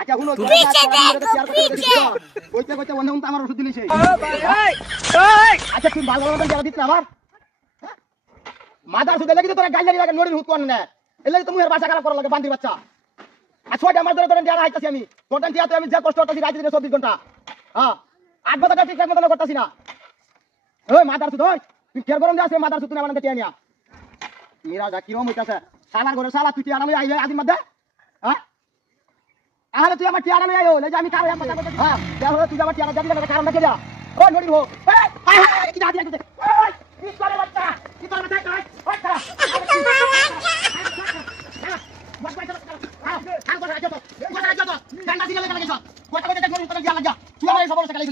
আচ্ছা শুনো কইতে কইতে অন্য আমার ওষুধ দিলিস আচ্ছা তুই ভালো ভালো জ্বালা দিস না আবার মাদার সুদে লাগি তোরা গাইলারি লাগে নড়ির হুত কোন না এলাই তুমি এর বাসা খারাপ করা লাগে বান্দির বাচ্চা আর ছয়টা মাস ধরে জ্বালা আইতাছি আমি তোরটা টিয়াতে আমি যে কষ্ট করতেছি রাতে দিনে 24 ঘন্টা হ্যাঁ 8 ঘন্টা ঠিক মতো করতেছি না ওই মাদার সুদ ওই তুই কেয়ার গরম যাস মাদার সুদ না বানাতে টিয়া নিয়া মেরা যা কিরম হইতাছে সালার ঘরে সালা তুই টিয়া নামে আইলে আদির মধ্যে হ্যাঁ আরে তুই আমার টিয়া নামে আইও লে যে আমি কারে মাথা করতে হ্যাঁ দেখো তুই আমার টিয়া যাবি না কারণ দেখে যা ও নড়ি হো এই হাই কি দাদি আইতে ওই কি করে বাচ্চা কি তোর মাথায় কই ওই খারাপ বাস বাস খান করে আছো তো কথা আছো তো ঠান্ডা দিলে লাগে গেছ কথা কথা দেখো তোর দিয়া লাগা তুই আমার সব সকালে